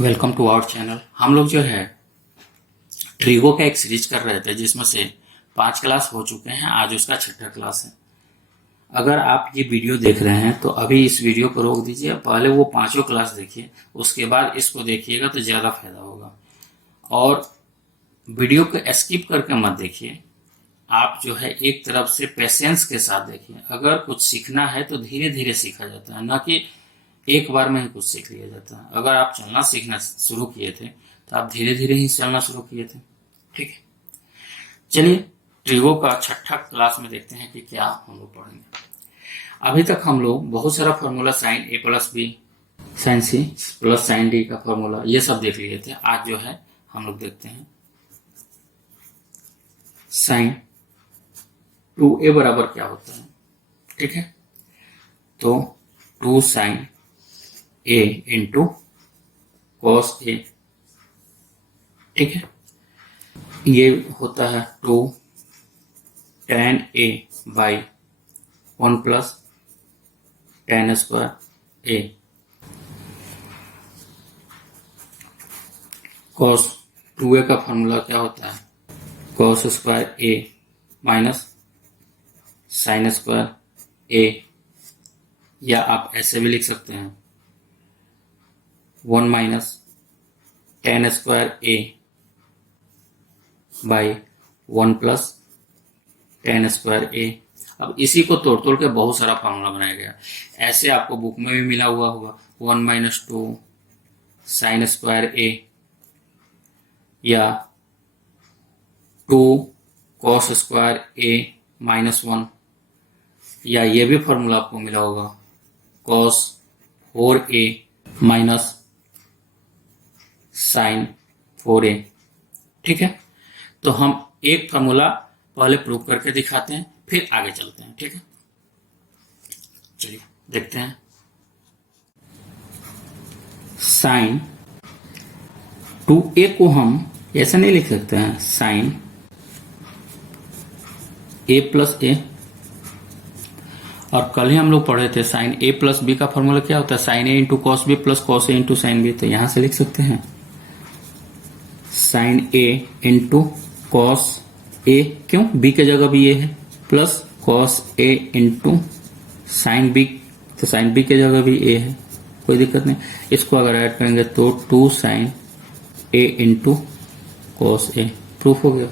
Welcome to our channel. हम लोग जो है ट्रिगो का एक सीरीज कर रहे थे जिसमें से 5 क्लास हो चुके हैं। आज उसका 6ठा क्लास है। अगर आप ये वीडियो देख रहे हैं तो अभी इस वीडियो को रोक दीजिए, पहले वो 5 क्लास देखिए, उसके बाद इसको देखिएगा तो ज़्यादा फायदा होगा। और वीडियो को स्किप करके मत देखिए, आप जो है एक तरफ से पेशेंस के साथ देखिए। अगर कुछ सीखना है तो धीरे धीरे सीखा जाता है, ना कि एक बार में ही कुछ सीख लिया जाता है। अगर आप चलना सीखना शुरू किए थे तो आप धीरे धीरे ही चलना शुरू किए थे। ठीक है, चलिए ट्रिगो का 6ठा क्लास में देखते हैं कि क्या हम लोग पढ़ेंगे। अभी तक हम लोग बहुत सारा formula sine A plus B, sine C plus sine D का फॉर्मूला ये सब देख लिए थे। आज जो है हम लोग देखते हैं साइन 2a बराबर क्या होता है। ठीक है, तो 2 sine a into cos A. ठीक है, ये होता है 2 tan a by 1 plus tan square a। Cos 2a का फॉर्मूला क्या होता है, cos square a minus sine square a, या आप ऐसे भी लिख सकते हैं 1 minus tan square a by 1 plus tan square a। अब इसी को तोड़ तोड़ के बहुत सारा फॉर्मूला बनाया गया। ऐसे आपको बुक में भी मिला हुआ होगा 1 माइनस 2 साइन स्क्वायर a, या 2 कॉस स्क्वायर a माइनस 1, या ये भी फॉर्मूला आपको मिला होगा cos 4a minus sign 4a। ठीक है, तो हम एक फॉर्मूला पहले प्रूव करके दिखाते हैं, फिर आगे चलते हैं। ठीक है, चलिए देखते हैं। साइन 2a को हम ऐसा नहीं लिख सकते हैं साइन a प्लस a, और कल ही हम लोग पढ़े थे साइन a प्लस b का फॉर्मूला क्या होता है, sine a into cos b plus cos a into sine b। तो यहां से लिख सकते हैं sine a into cos a, क्यों b के जगह भी a है, plus cos a into sine b, तो साइन b के जगह भी a है, कोई दिक्कत नहीं। इसको अगर ऐड करेंगे तो 2 sine a into cos a proof हो गया।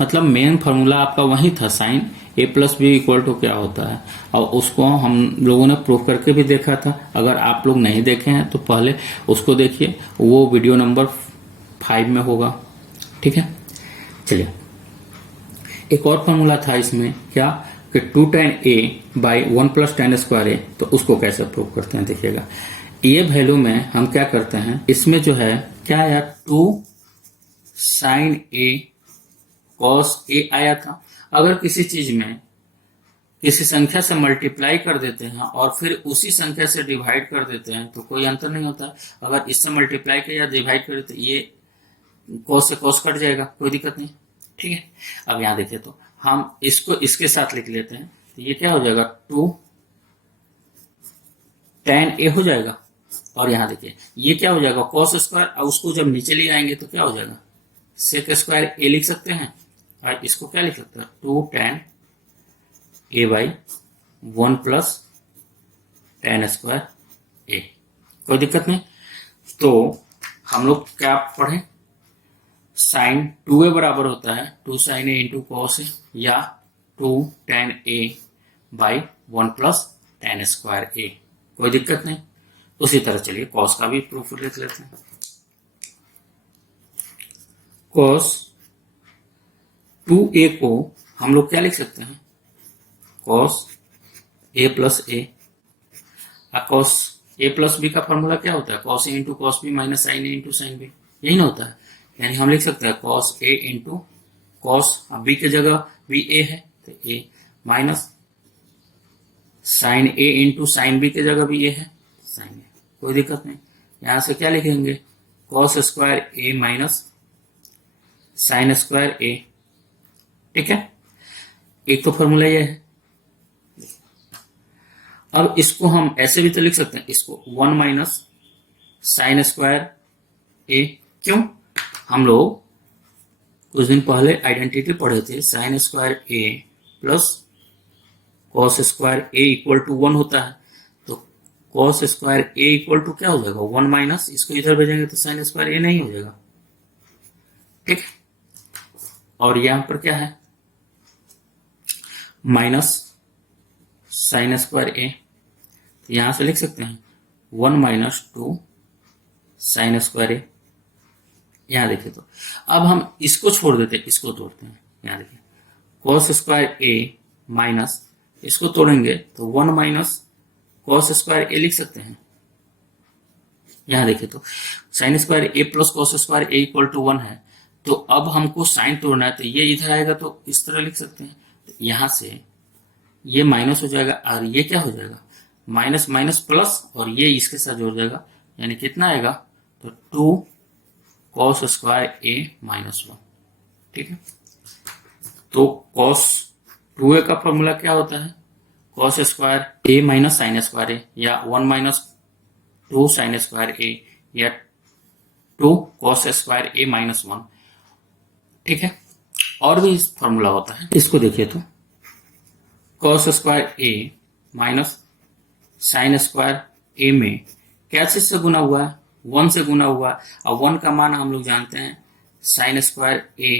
मतलब मेन फॉर्मूला आपका वही था, sine a plus B equal to क्या होता है, और उसको हम लोगों ने प्रूफ करके भी देखा था। अगर आप लोग नहीं देखे हैं तो पहले उसको देखिए, वो वीडियो नंबर 5 में होगा। ठीक है, चलिए एक और फॉर्मूला था इसमें क्या कि 2 tan a by 1 plus tan square a। तो उसको कैसे प्रूव करते हैं देखिएगा। ये वैल्यू में हम क्या करते हैं, इसमें जो है क्या आया 2 साइन a कॉस a आया था। अगर किसी चीज में किसी संख्या से मल्टीप्लाई कर देते हैं और फिर उसी संख्या से डिवाइड कर देते हैं तो कोई अंतर नहीं होता। अगर इससे मल्टीप्लाई किया या डिवाइड करें तो ये कॉस से कॉस कट जाएगा, कोई दिक्कत नहीं। ठीक है, अब यहां देखिए तो हम इसको इसके साथ लिख लेते हैं, तो ये क्या हो जाएगा 2 tan a हो जाएगा। और यहां देखिए ये क्या हो जाएगा कॉस स्क्वायर, और उसको जब नीचे ले आएंगे तो क्या हो जाएगा सेक स्क्वायर a लिख सकते हैं, और इसको क्या लिख सकते हैं 2 tan a by 1 plus tan square a, कोई दिक्कत नहीं। तो हम लोग क्या पढ़े, साइन 2a बराबर होता है 2 sine a into cos a, या 2 tan a by 1 plus tan square a, कोई दिक्कत नहीं। उसी तरह चलिए कॉस का भी प्रूफ लिख लेते हैं। कॉस 2a को हम लोग क्या लिख सकते हैं cos a plus a। Cos a plus b का फॉर्मूला क्या होता है, cos a into cos b minus sine a into sine b, यही ना होता है। यानी हम लिख सकते हैं cos a into cos, b के जगह भी a है तो a, minus sine a into sine b के जगह भी a है साइन a, कोई दिक्कत नहीं। यहां से क्या लिखेंगे cos square a minus sine square a। ठीक है, एक तो फॉर्मूला ये है। अब इसको हम ऐसे भी तो लिख सकते हैं, इसको 1 माइनस साइन स्क्वायर ए। क्यों? हम लोग कुछ दिन पहले आइडेंटिटी पढ़े थे, sine square A plus cos square A equal to 1 होता है। तो cos square A equal to क्या हो जाएगा? 1 माइनस, इसको इधर भेजेंगे तो साइन स्क्वायर ए नहीं हो जाएगा। ठीक, और यहां पर क्या है? माइनस साइन स्क्वायर ए, तो यहां से लिख सकते हैं 1 माइनस 2 साइन स्क्वायर ए। यहां देखिए, तो अब हम इसको छोड़ देते हैं, इसको तोड़ते हैं। यहां देखिए, कॉस स्क्वायर ए माइनस, इसको तोड़ेंगे तो 1 माइनस कॉस स्क्वायर ए लिख सकते हैं। यहां देखिए, तो sine square A plus cos square A equal to 1 है। तो अब हमको साइन तोड़ना है, तो ये इधर आएगा तो इस तरह लिख सकते हैं। तो यहां से ये माइनस हो जाएगा और ये क्या हो जाएगा? माइनस माइनस प्लस, और ये इसके साथ जोड़ जाएगा, यानी कितना आएगा? तो 2 कॉस स्क्वायर ए माइनस 1। ठीक है, तो कॉस 2a का फॉर्मूला क्या होता है? कॉस स्क्वायर ए माइनस साइन स्क्वायर ए, या 1 माइनस 2 साइन स्क्वायर ए, या 2 कॉस स्क्वायर ए माइनस 1। ठीक है, और भी फॉर्मूला होता है, इसको देखिए, तो कॉस स्क्वायर ए माइनस साइन स्क्वायर ए में क्या चीज से गुना हुआ है? 1 से गुना हुआ है, और 1 का मान हम लोग जानते हैं sign square A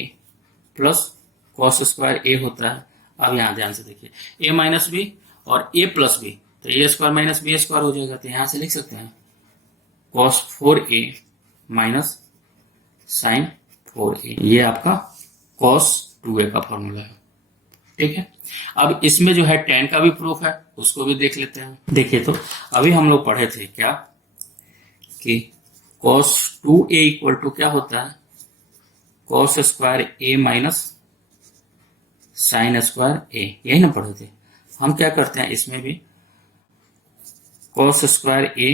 plus cos square ए होता है। अब यहां ध्यान से देखिए, ए माइनस बी और ए प्लस बी, तो ए स्क्वायर माइनस बी स्क्वायर हो जाएगा। तो यहां से लिख सकते हैं cos 4a minus sign 4a, ये आपका कॉस 2a का फॉर्मूला है। ठीक है, अब इसमें जो है tan का भी प्रूफ है, उसको भी देख लेते हैं। देखिए, तो अभी हम लोग पढ़े थे क्या कि cos 2a इक्वल टू क्या होता है? cos square a minus sine square a, यही ना पढ़े थे। हम क्या करते हैं, इसमें भी cos स्क्वायर a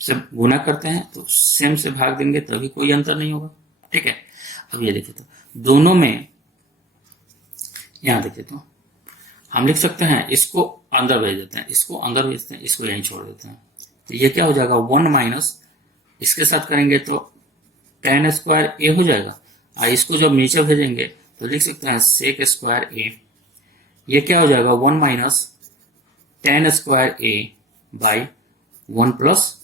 से गुना करते हैं, तो सेम से भाग देंगे तभी कोई अंतर नहीं होगा। ठीक है, अब ये देखिए, तो दोनों में यहां देखिए, तो हम लिख सकते हैं, इसको अंदर भेज देते हैं, इसको अंदर भेजते हैं, इसको यहीं छोड़ देते हैं। तो ये क्या हो जाएगा? 1 माइनस, इसके साथ करेंगे तो tan स्क्वायर ए हो जाएगा, और इसको जब नीचे भेजेंगे तो लिख सकते हैं सेक स्क्वायर ए। ये क्या हो जाएगा? 1 minus tan square A by 1 plus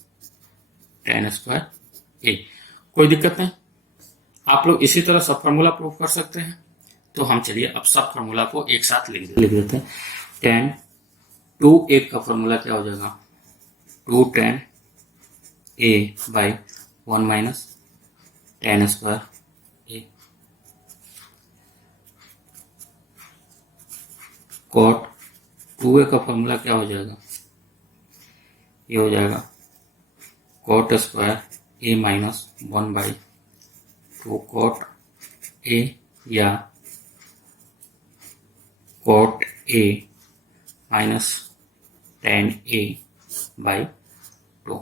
tan square A. कोई दिक्कत नहीं, आप लोग इसी तरह सब फॉर्मूला प्रूफ कर सकते हैं। तो हम चलिए अब सब फॉर्मूला को एक साथ लिख देते हैं। tan 2a का फॉर्मूला क्या हो जाएगा? 2 tan a by 1 minus tan square A. cot 2a का फॉर्मूला क्या हो जाएगा? ये हो जाएगा cot square a minus 1 by 2 cot a, या cot a minus tan a by 2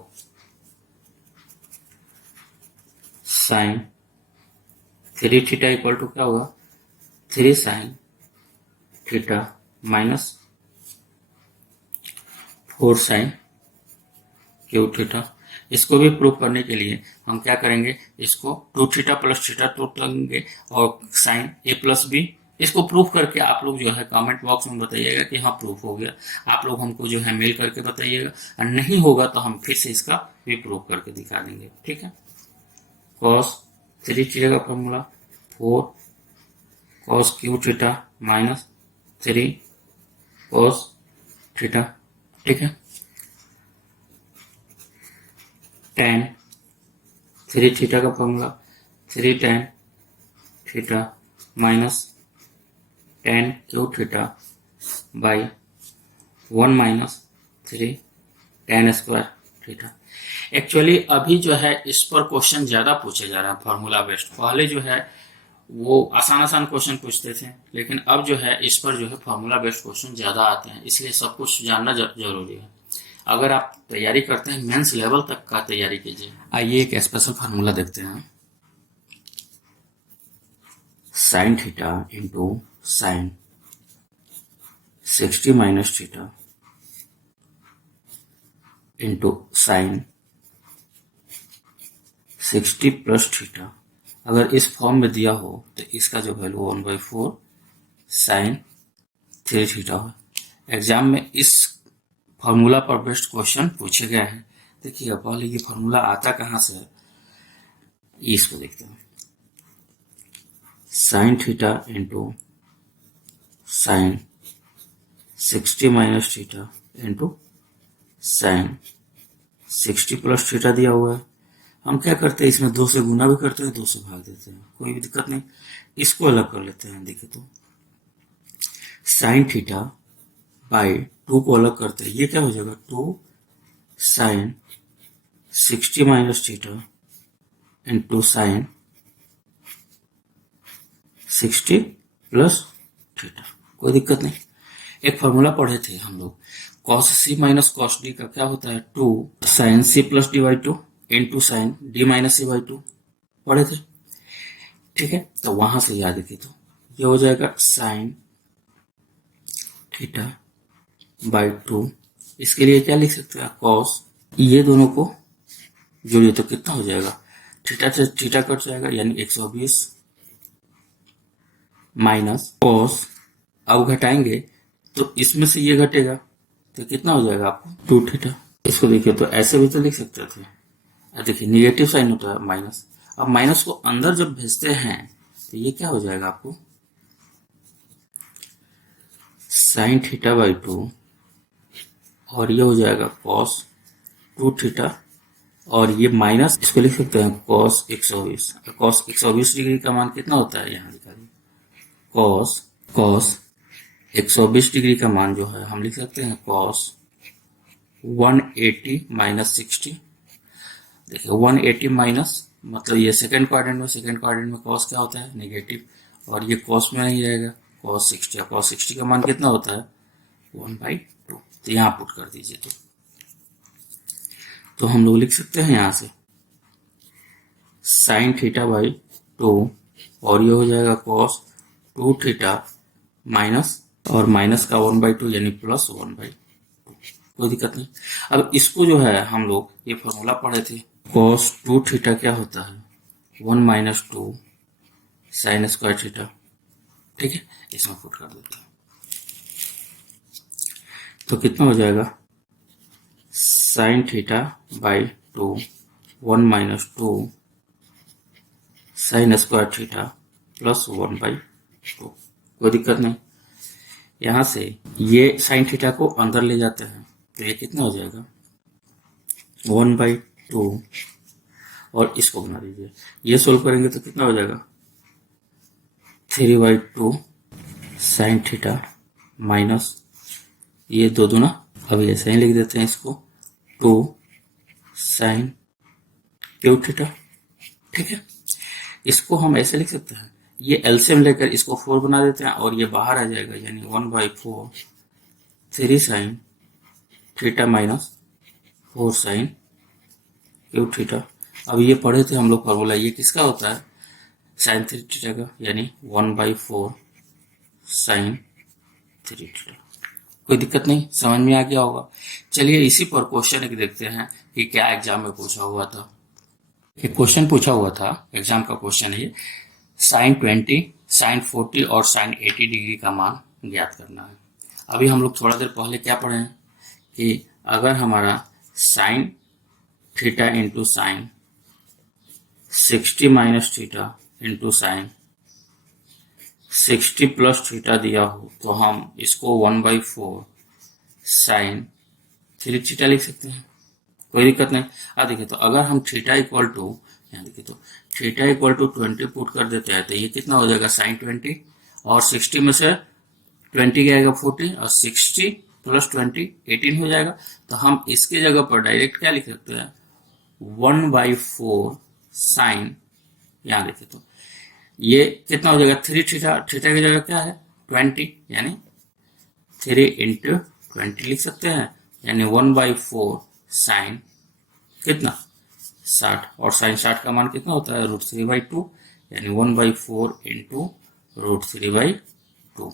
sine 3 theta equal to क्या होगा? 3 sine theta minus 4 sine cube theta. इसको भी प्रूव करने के लिए हम क्या करेंगे, इसको 2 थीटा प्लस थीटा तोड़ लेंगे, और साइन ए प्लस बी, इसको प्रूफ करके आप लोग जो है कमेंट बॉक्स में बताइएगा कि हाँ प्रूफ हो गया। आप लोग हमको जो है मेल करके बताइएगा, और नहीं होगा तो हम फिर से इसका भी प्रूफ करके दिखा देंगे। ठीक है, कॉस 3 थीटा का formula 4 cos Q theta minus 3 cos theta. ठीक है, tan 3 थीटा का formula 3 tan theta minus tan Q theta by 1 minus 3 tan square theta. Actually अभी जो है इस पर क्वेश्चन ज्यादा पूछे जा रहा है फॉर्मूला बेस्ड। पहले जो है वो आसान आसान क्वेश्चन पूछते थे, लेकिन अब जो है इस पर जो है फॉर्मूला बेस्ड क्वेश्चन ज्यादा आते हैं, इसलिए सब कुछ जानना जरूरी है। अगर आप तैयारी करते हैं, मेंस लेवल तक का तैयारी कीजिए। आइए एक स्पेशल फार्मूला देखते हैं। Sine theta into sine 60 minus theta into sine 60 plus theta, अगर इस फॉर्म में दिया हो तो इसका जो वैल्यू 1/4 साइन 3 थीटा हो। एग्जाम में इस फॉर्मूला पर बेस्ड क्वेश्चन पूछे गए हैं। देखिएगा पहले ये फॉर्मूला आता कहाँ से है, इसको देखते हैं। Sine theta into sine 60 minus theta into sine 60 plus theta दिया हुआ है। हम क्या करते हैं, इसमें 2 से गुना भी करते हैं, 2 से भाग देते हैं, कोई भी दिक्कत नहीं। इसको अलग कर लेते हैं। देखिए तो साइन थीटा बाई 2 को अलग करते हैं, ये क्या हो जाएगा 2 sine 60 minus theta into sine 60 plus theta, कोई दिक्कत नहीं। एक फॉर्मूला पढ़े थे हम लोग, cos C minus cos D का क्या होता है 2 sine C plus D by 2 into sine D minus C by 2 पढ़े थे, ठीक है। तो वहां से याद रखिए, तो ये हो जाएगा साइन थीटा बाई 2, इसके लिए क्या लिख सकते हैं कॉस, ये दोनों को जोड़िए तो कितना हो जाएगा, थीटा से थीटा कट जाएगा यानी 120 माइनस कॉस, अब घटाएंगे तो इसमें से ये घटेगा तो कितना हो जाएगा आपको 2 थीटा। इसको देखिए तो ऐसे भी तो लिख सकते थे, देखिए निगेटिव साइन होता है माइनस, अब माइनस को अंदर जब भेजते हैं तो ये क्या हो जाएगा आपको साइन थीटा बाई 2 और ये हो जाएगा कॉस 2 थीटा और ये माइनस, इसको लिख सकते हैं कॉस 120। कॉस 120 डिग्री का मान कितना होता है यहाँ दिखा दी, कॉस 120 डिग्री का मान जो है हम लिख सकते हैं कॉस 180 माइनस 60। देखिए 180 माइनस मतलब ये सेकंड क्वाड्रेंट में कॉस क्या होता है नेगेटिव और ये कॉस में नहीं रहेगा कॉस 60, कॉस 60 का मान कितना होता है 1/2, तो यहाँ पुट कर दीजिए तो हम लोग लिख सकते हैं यहाँ से साइन थीटा बाई 2 और ये हो जाएगा कॉस 2 थीटा माइनस और माइनस का 1/2 यानी प्लस 1/2, कोई दिक्कत नहीं। अब इसको जो है हम लोग ये फॉर्मूला पढ़े थे, कॉस 2 थीटा क्या होता है 1 माइनस 2 साइन स्क्वायर थीटा, ठीक है, इसमें पुट कर देते हैं तो कितना हो जाएगा sine theta by 2 1 minus 2 sine square theta plus 1/2, कोई दिक्कत नहीं। यहां से ये साइन थीटा को अंदर ले जाते हैं तो ये कितना हो जाएगा 1/2 और इसको बना दीजिए, ये सोल्व करेंगे तो कितना हो जाएगा 3/2 साइन थीटा माइनस ये 2 दूना, अब ऐसे ही लिख देते हैं इसको 2 साइन क्यूब थीटा, ठीक है। इसको हम ऐसे लिख सकते हैं, ये एलसीएम लेकर इसको 4 बना देते हैं और ये बाहर आ जाएगा यानी 1/4 3 sine theta minus 4 sine cube theta. अब ये पढ़े थे हम लोग फॉर्मूला, ये किसका होता है साइन 3 थीटा का यानी 1/4 साइन 3 थीटा, कोई दिक्कत नहीं, समझ में आ गया होगा। चलिए इसी पर क्वेश्चन एक देखते हैं कि क्या एग्जाम में पूछा हुआ था। एक क्वेश्चन पूछा हुआ था, एग्जाम का क्वेश्चन है ये, साइन 20 साइन 40 और साइन 80 डिग्री का मान ज्ञात करना है। अभी हम लोग थोड़ा देर पहले क्या पढ़े हैं कि अगर हमारा sine theta into sine 60 minus theta into sine 60 plus theta दिया हो तो हम इसको 1/4 साइन 3 थीटा लिख सकते हैं, कोई दिक्कत नहीं। देखिए तो अगर हम थीटा इक्वल टू यहाँ देखिए तो थीटा इक्वल टू 20 पुट कर देते हैं तो ये कितना हो जाएगा साइन 20 और 60 में से 20 गया 40 और 60 प्लस 20 18 हो जाएगा। तो हम इसके जगह पर डायरेक्ट क्या लिख सकते हैं 1/4 साइन, यहाँ देखिए तो ये कितना हो जाएगा 3 थीटा, थीटा की जगह क्या है 20 यानी 3 इंटू 20 लिख सकते हैं यानी 1/4 साइन कितना 60 और साइन 60 का मान कितना होता है √3/2 यानी 1/4 इंटू √3/2,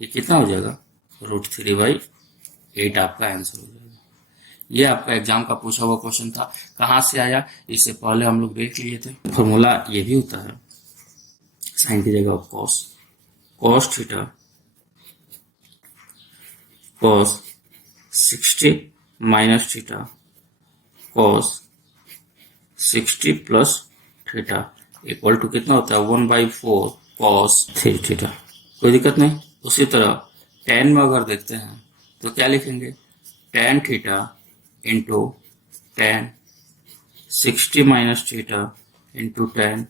ये कितना हो जाएगा √3/8 आपका आंसर हो जाएगा। ये आपका एग्जाम का पूछा हुआ क्वेश्चन था। कहाँ से आया, इससे पहले हम लोग देख लिए थे। फॉर्मूला ये भी होता है, साइन की जगह cos, cos theta cos 60 minus theta cos 60 plus theta equal to कितना होता है 1/4 कॉस 3 थीटा। कोई दिक्कत नहीं। उसी तरह टेन में अगर देखते हैं तो क्या लिखेंगे, tan theta into tan 60 minus theta into tan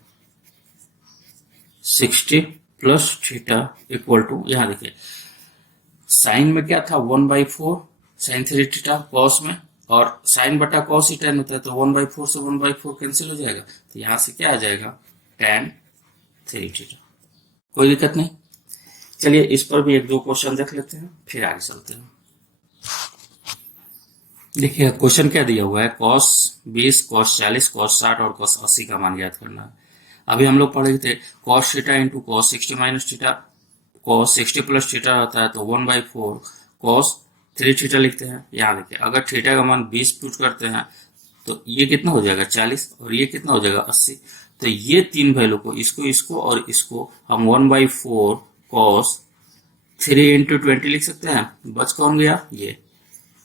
60 plus theta equal to, यहां देखिए साइन में क्या था 1/4 साइन 3 थीटा कॉस में, और साइन बटा कॉस ही टेन होता है, तो 1/4 से 1/4 कैंसिल हो जाएगा, तो यहां से क्या आ जाएगा टेन 3 थीटा। कोई दिक्कत नहीं। चलिए इस पर भी एक दो क्वेश्चन देख लेते हैं, फिर आगे चलते हैं। देखिए क्वेश्चन क्या दिया हुआ है, cos 20 cos 40 cos 60 और cos 80 का मान ज्ञात करना है। अभी हम लोग पढ़े थे cos theta into cos 60 minus theta cos 60 plus theta होता है, तो 1/4 cos 3 थीटा लिखते हैं। यहाँ देखिए अगर थीटा का मान 20 पुट करते हैं तो ये कितना हो जाएगा 40 और ये कितना हो जाएगा 80। तो ये तीन वैल्यू को, इसको और इसको हम 1/4 cos 3 इंटू 20 लिख सकते हैं। बच कौन गया, ये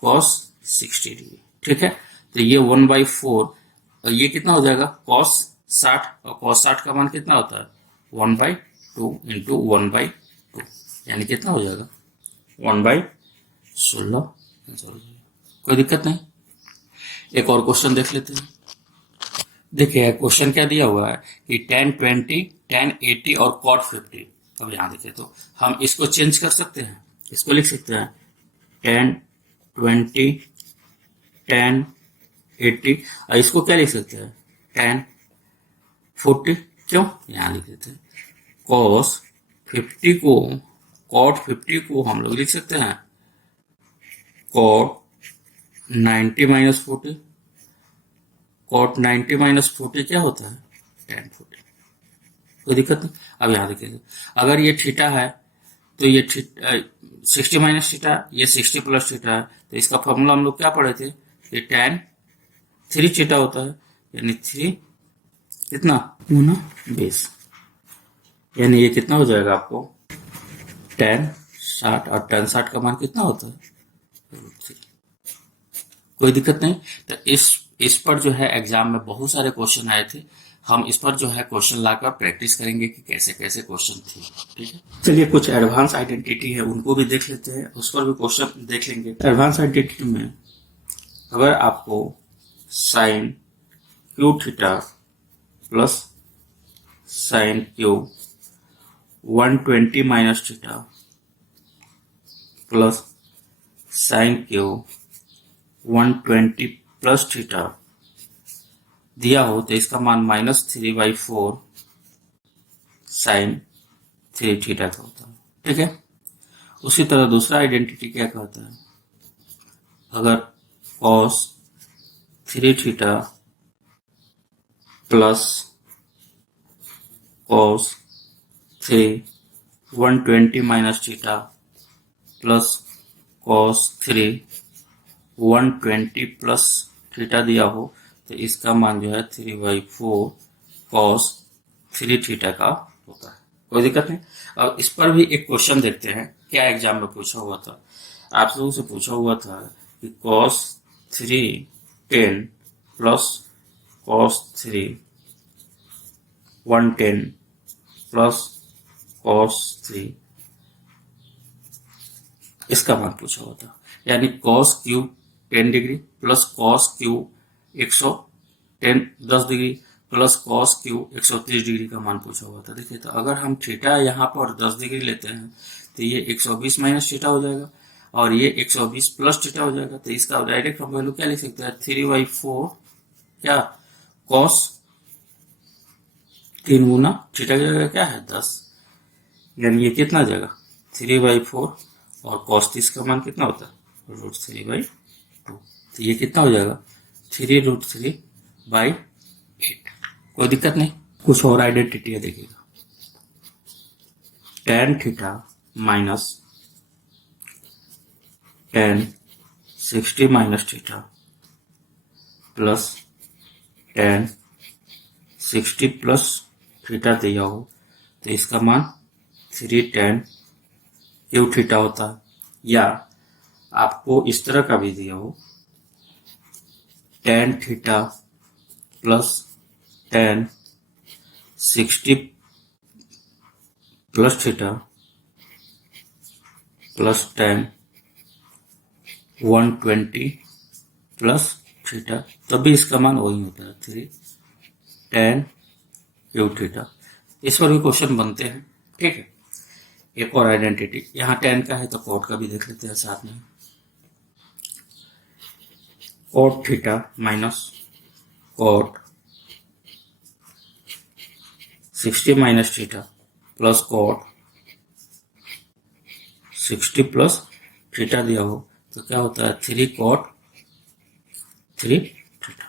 cos 60 डिग्री। ठीक है, तो ये 1/4 और ये कितना हो जाएगा cos 60, और cos 60 का मान कितना होता है 1/2 इंटू 1/2, यानी कितना हो जाएगा 1/16। कोई दिक्कत नहीं। एक और क्वेश्चन देख लेते हैं। देखिए क्वेश्चन क्या दिया हुआ है कि tan 20 tan 80 और cot 50। अब यहाँ देखिए तो हम इसको चेंज कर सकते हैं, इसको लिख सकते हैं tan 20 tan 80 और इसको क्या लिख सकते हैं tan 40। क्यों, यहाँ लिख देते हैं cos 50 को cot 50 को हम लोग लिख सकते हैं cot 90 माइनस 40। cot 90 माइनस 40 क्या होता है tan 40। कोई दिक्कत नहीं। अब यहाँ देखिए अगर ये थीटा है तो ये 60 माइनस थीटा, ये 60 प्लस थीटा है, तो इसका फॉर्मूला हम लोग क्या पढ़े थे, ये tan 3 थीटा होता है, यानी 3 कितना गुना 20, यानी ये कितना हो जाएगा आपको tan 60, और tan 60 का मान कितना होता है √3। कोई दिक्कत नहीं। तो इस पर जो है एग्जाम में बहुत सारे क्वेश्चन आए थे, हम इस पर जो है क्वेश्चन लाकर प्रैक्टिस करेंगे कि कैसे कैसे क्वेश्चन थे। ठीक है, चलिए कुछ एडवांस आइडेंटिटी है उनको भी देख लेते हैं, उस पर भी क्वेश्चन देख लेंगे। एडवांस आइडेंटिटी में अगर आपको sine cube theta plus sine cube 120 minus theta plus sine cube 120 plus theta दिया हो तो इसका मान -3/4 साइन 3 थीटा का होता है। ठीक है, उसी तरह दूसरा आइडेंटिटी क्या कहता है, अगर cos 3 theta plus cos 3 120 minus theta plus cos 3 120 plus theta दिया हो तो इसका मान जो है 3/4 cos 3 थीटा का होता है। कोई दिक्कत नहीं। अब इस पर भी एक क्वेश्चन देखते हैं, क्या एग्जाम में पूछा हुआ था, आप लोगों से पूछा हुआ था कि cos 3 10 plus cos 3 110 plus cos 3, इसका मान पूछा हुआ था, यानी cos Q 10 degree plus cos Q 10 degree plus cos Q 130 degree का मान पूछा हुआ था। देखिए तो अगर हम थीटा यहाँ पर 10 डिग्री लेते हैं तो ये 120 माइनस थीटा हो जाएगा और ये 120 प्लस थीटा हो जाएगा, तो इसका डायरेक्ट हम वैल्यू क्या लिख सकते हैं 3/4 क्या cos 3 गुना थीटा की जगह क्या है 10, यानी ये कितना आ जाएगा 3/4 और cos 30 का मान कितना होता है √3/2, तो ये कितना हो जाएगा 3√3/8। कोई दिक्कत नहीं। कुछ और आइडेंटिटी है देखिएगा, tan theta minus tan 60 minus theta plus ten 60 plus theta दिया हो तो इसका मान 3 tan क्यू थीटा होता है। या आपको इस तरह का भी दिया हो tan theta plus tan 60 plus theta plus tan 120 plus theta, तभी इसका मान वही होता है 3 tan क्यू थीटा। इस पर भी क्वेश्चन बनते हैं, ठीक है। एक और आइडेंटिटी यहाँ tan का है तो cot का भी देख लेते हैं साथ में। cot theta minus cot 60 minus theta plus cot 60 plus theta दिया हो तो क्या होता है 3 cot 3 थीटा,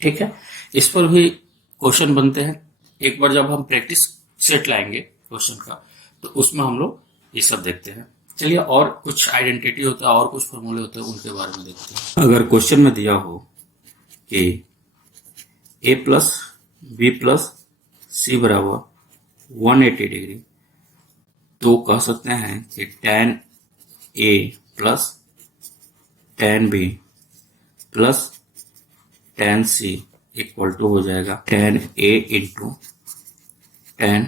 ठीक है। इस पर भी क्वेश्चन बनते हैं। एक बार जब हम प्रैक्टिस सेट लाएंगे क्वेश्चन का तो उसमें हम लोग ये सब देखते हैं। चलिए, और कुछ आइडेंटिटी होता है और कुछ फॉर्मूले होते हैं, उनके बारे में देखते हैं। अगर क्वेश्चन में दिया हो कि a प्लस बी प्लस सी बराबर 180 डिग्री, तो कह सकते हैं कि tan a plus tan b plus tan c equal to हो जाएगा tan a into tan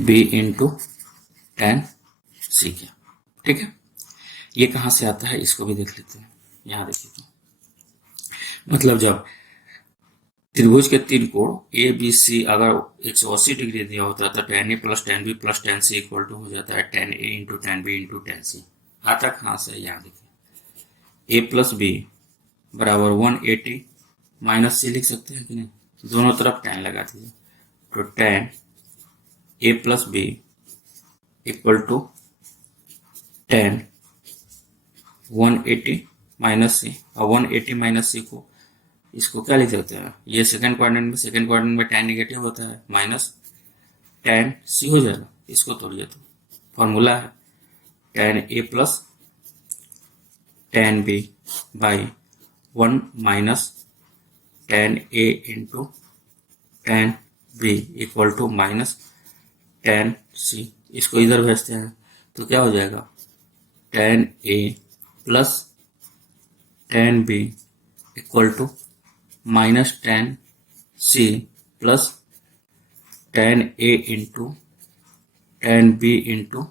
b into tan c का, ठीक है। ये कहां से आता है इसको भी देख लेते हैं। यहां देखिए, तो मतलब जब त्रिभुज के तीन कोण ए बी सी अगर 180 डिग्री दिया होता है तो tan a plus tan b plus tan c equal to हो जाता है tan a into tan b into tan c। आता कहां से, यहाँ देखिए a प्लस बी बराबर 180 माइनस सी लिख सकते हैं कि नहीं, दोनों तरफ tan लगा दीजिए तो tan a plus B equal to tan 180 minus C. और 180 माइनस सी को इसको क्या लिख सकते हैं, ये सेकंड क्वाड्रेंट में tan नेगेटिव होता है, माइनस tan c हो जाएगा। इसको तोड़िए तो फॉर्मूला है tan a plus tan b by 1 minus tan a into tan b equal to minus tan c। इसको इधर भेजते हैं तो क्या हो जाएगा tan a plus tan b equal to minus tan c plus tan a into tan b into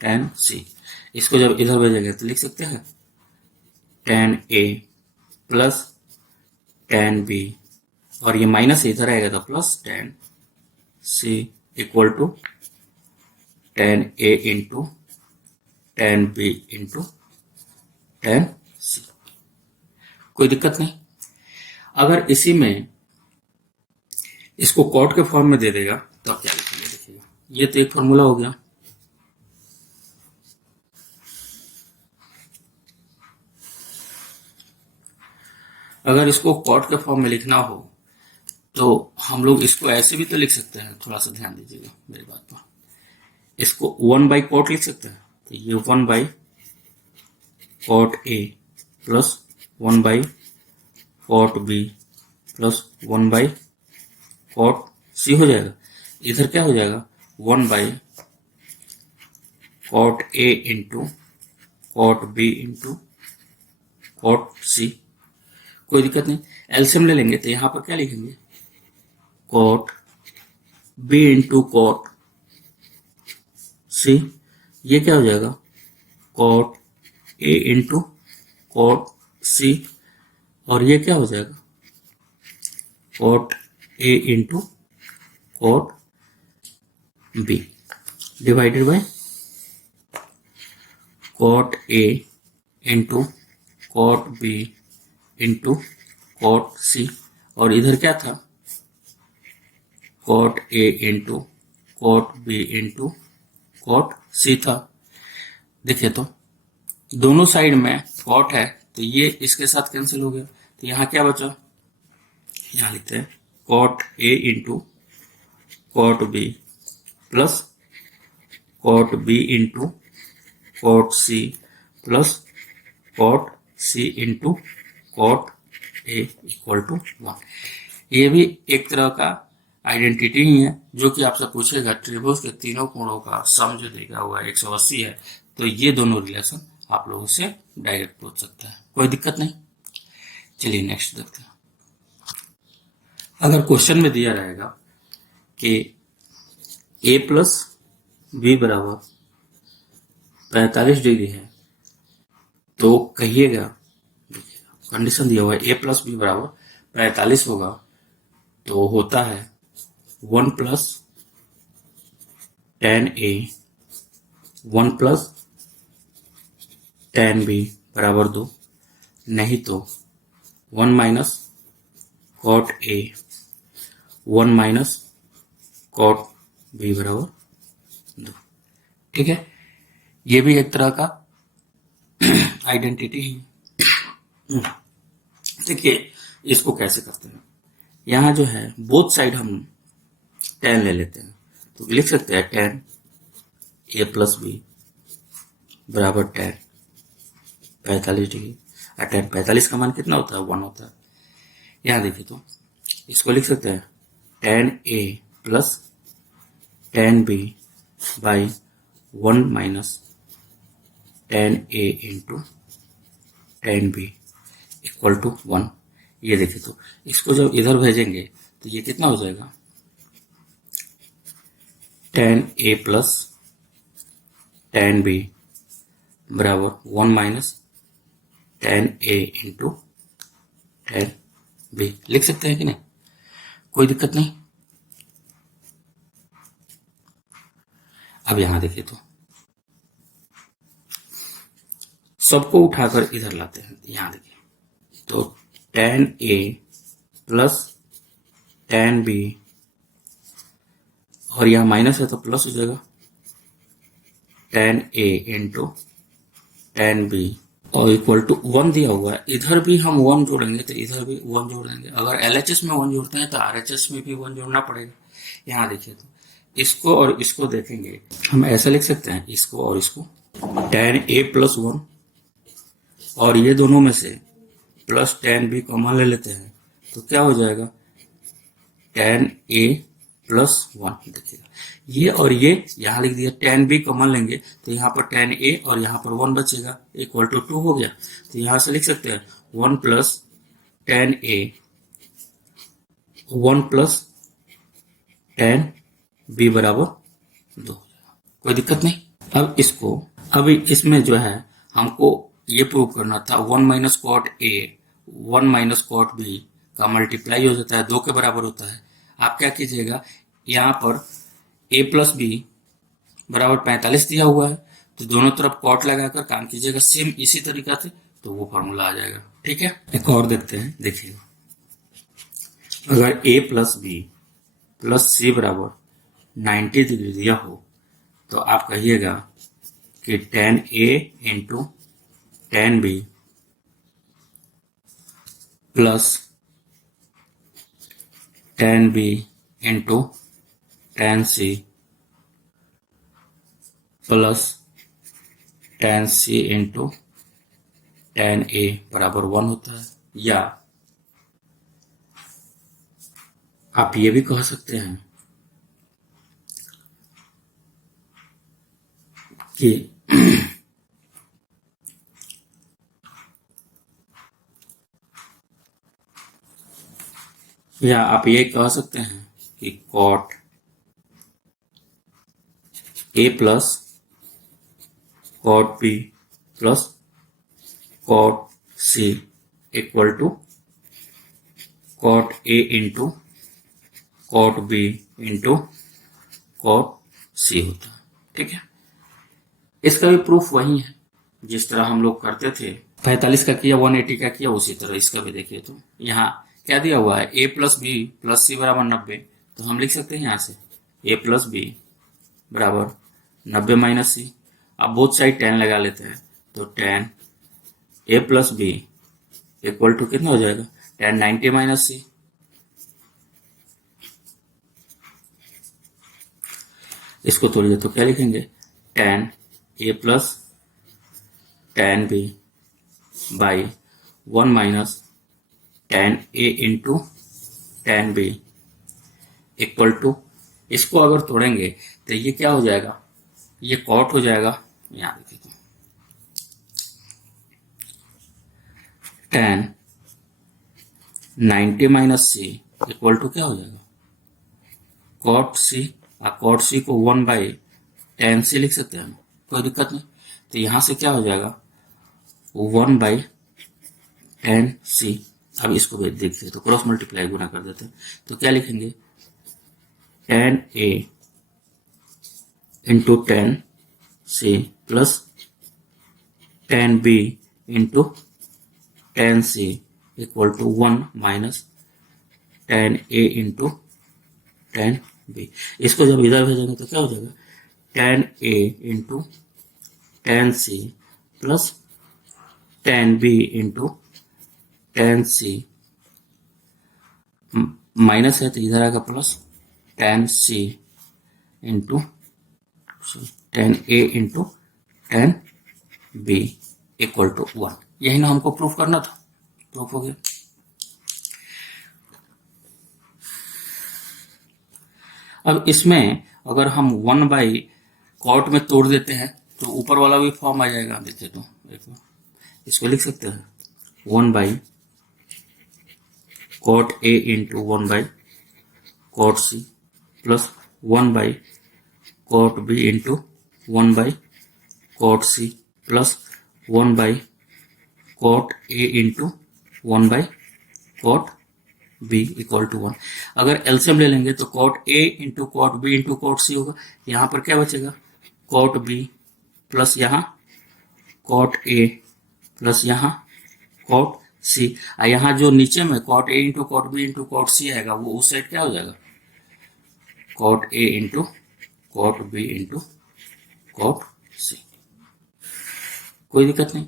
tan c। इसको जब इधर भेजेंगे तो लिख सकते हैं tan a plus tan b और ये माइनस इधर आएगा तो plus tan c equal to tan a into tan b into tan c। कोई दिक्कत नहीं। अगर इसी में इसको कॉट के फॉर्म में दे देगा तो क्या लिखेंगे, देखिएगा ये तो एक फॉर्मूला हो गया। अगर इसको कॉट के फॉर्म में लिखना हो तो हम लोग इसको ऐसे भी तो लिख सकते हैं, थोड़ा सा ध्यान दीजिएगा मेरी बात पर। इसको 1 बाई कॉट लिख सकते हैं तो ये 1 by cot A plus 1 by cot B plus 1 by cot C हो जाएगा। इधर क्या हो जाएगा 1 by cot A into cot B into cot C. कोई दिक्कत नहीं, एलसीएम ले लेंगे तो यहां पर क्या लिखेंगे cot B into cot C. ये क्या हो जाएगा cot A into cot C और ये क्या हो जाएगा cot A into cot B divided by cot A into cot B into cot C. और इधर क्या था cot A into cot B into cot C था। देखिए तो दोनों साइड में कॉट है तो ये इसके साथ कैंसिल हो गया तो यहाँ क्या बचा, यहाँ लिखते हैं cot A into cot B plus cot B into cot C plus cot C into cot A equal to 1। ये भी एक तरह का आइडेंटिटी ही है जो कि आपसे पूछेगा त्रिभुज के तीनों कोणों का सम जो देगा हुआ 180 है, तो ये दोनों रिलेशन आप लोगों से डायरेक्ट पूछ सकता है, कोई दिक्कत नहीं। चलिए नेक्स्ट देखते हैं। अगर क्वेश्चन में दिया रहेगा कि a प्लस बी बराबर 45 डिग्री है, तो कहिएगा, कंडीशन दिया हुआ है a प्लस बी बराबर 45 होगा, तो होता है 1 plus tan a 1 plus tan b बराबर 2, नहीं तो 1 minus cot a 1 minus cot b बराबर 2। ठीक है, ये भी एक तरह का आइडेंटिटी है। देखिए इसको कैसे करते हैं, यहाँ जो है बोथ साइड हम tan ले लेते हैं, तो लिख सकते हैं tan a प्लस बी बराबर tan 45 डिग्री। और tan 45 का मान कितना होता है, 1 होता है। यहाँ देखिए तो इसको लिख सकते हैं tan a plus tan b by 1 minus tan a into tan b equal to 1। ये देखिए तो इसको जब इधर भेजेंगे तो ये कितना हो जाएगा, tan a plus tan b बराबर 1 minus tan a into tan b लिख सकते हैं कि नहीं, कोई दिक्कत नहीं। अब यहां देखिए तो सबको उठाकर इधर लाते हैं, यहां देखिए तो tan a plus tan b, और यहां माइनस है तो प्लस हो जाएगा tan a into tan b, और इक्वल टू 1 दिया हुआ है। इधर भी हम 1 जोड़ेंगे तो इधर भी 1 जोड़ देंगे। अगर LHS में 1 जोड़ते हैं तो RHS में भी 1 जोड़ना पड़ेगा। यहाँ देखिए तो इसको और इसको देखेंगे, हम ऐसा लिख सकते हैं इसको और इसको, tan a प्लस 1, और ये दोनों में से प्लस tan b कॉमन ले लेते हैं, तो क्या हो जाएगा tan a प्लस 1। देखिएगा ये और ये यहाँ लिख दिया, tan b कॉमन लेंगे तो यहाँ पर tan a और यहाँ पर 1 बचेगा, इक्वल टू 2 हो गया। तो यहाँ से लिख सकते हैं 1 plus tan a 1 plus tan b बराबर 2। कोई दिक्कत नहीं। अब इसको, अभी इसमें जो है हमको ये प्रूव करना था 1 minus cot a 1 minus cot b का मल्टीप्लाई हो जाता है 2 के बराबर होता है। आप क्या कीजिएगा, यहाँ पर a प्लस बी बराबर 45 दिया हुआ है, तो दोनों तरफ कॉट लगाकर काम कीजिएगा सेम इसी तरीका से, तो वो फॉर्मूला आ जाएगा। ठीक है, एक और देखते हैं। देखिए अगर a प्लस बी प्लस सी बराबर 90 डिग्री दिया हो, तो आप कहिएगा कि tan a into tan b plus tan b into tan c plus tan c into tan a बराबर 1 होता है। या आप ये भी कह सकते हैं कि या आप ये कह सकते हैं कि cot a plus cot b plus cot c equal to cot a into cot b into cot c होता है। ठीक है, इसका भी प्रूफ वही है जिस तरह हम लोग करते थे, 45 का किया 180 का किया, उसी तरह इसका भी देखिए। तो यहाँ क्या दिया हुआ है, a प्लस बी प्लस सी बराबर 90, तो हम लिख सकते हैं यहाँ से a प्लस बी बराबर 90 माइनस सी। अब बोथ साइड tan लगा लेते हैं, तो tan a plus B equal to कितना हो जाएगा, tan 90 माइनस सी। इसको तोड़िए तो क्या लिखेंगे, tan a plus tan b by 1 minus tan A into tan B equal to, इसको अगर तोड़ेंगे तो ये क्या हो जाएगा, ये कॉट हो जाएगा, यहाँ देखिए tan 90 minus C equal to क्या हो जाएगा, कॉट सी। और कॉट सी को 1 बाई tan सी लिख सकते हैं हम, कोई दिक्कत नहीं। तो यहां से क्या हो जाएगा, 1 बाई tan सी। अब इसको भी देखिए तो क्रॉस मल्टीप्लाई गुना कर देते हैं, तो क्या लिखेंगे, tan A into tan C plus tan B into tan C equal to 1 minus tan A into tan B। इसको जब इधर भेजेंगे तो क्या हो जाएगा, tan A into tan C plus tan B into tan C, minus है तो इधर आएगा plus tan C into tan A into tan B equal to 1। यही ना हमको प्रूफ करना था, प्रूफ हो गया। अब इसमें अगर हम 1 बाई कॉट में तोड़ देते हैं तो ऊपर वाला भी फॉर्म आ जाएगा, देखिए तो देखो इसको लिख सकते हैं 1 by cot A into 1 by cot C plus 1 by cot B into 1 by cot C plus 1 by cot A into 1 by cot B equal to 1। अगर एलसीएम ले लेंगे तो cot A into cot B into cot C होगा, यहाँ पर क्या बचेगा, cot B plus यहाँ कॉट A प्लस यहाँ कॉट C। यहाँ जो नीचे में cot A into cot B into cot C आएगा वो उस साइड क्या हो जाएगा, cot A into cot B into cot C। कोई दिक्कत नहीं।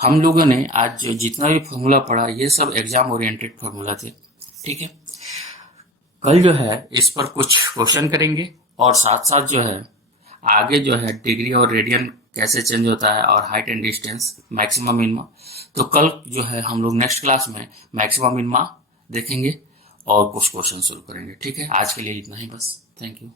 हम लोगों ने आज जो जितना भी फॉर्मूला पढ़ा ये सब एग्जाम ओरिएंटेड फॉर्मूला थे, ठीक है। कल जो है इस पर कुछ क्वेश्चन करेंगे और साथ साथ जो है आगे जो है डिग्री और रेडियन कैसे चेंज होता है और height and distance, maximum minimum, तो कल जो है हम लोग नेक्स्ट क्लास में मैक्सिमम मिनिमा देखेंगे और कुछ क्वेश्चन सोल्व करेंगे, ठीक है। आज के लिए इतना ही बस, थैंक यू।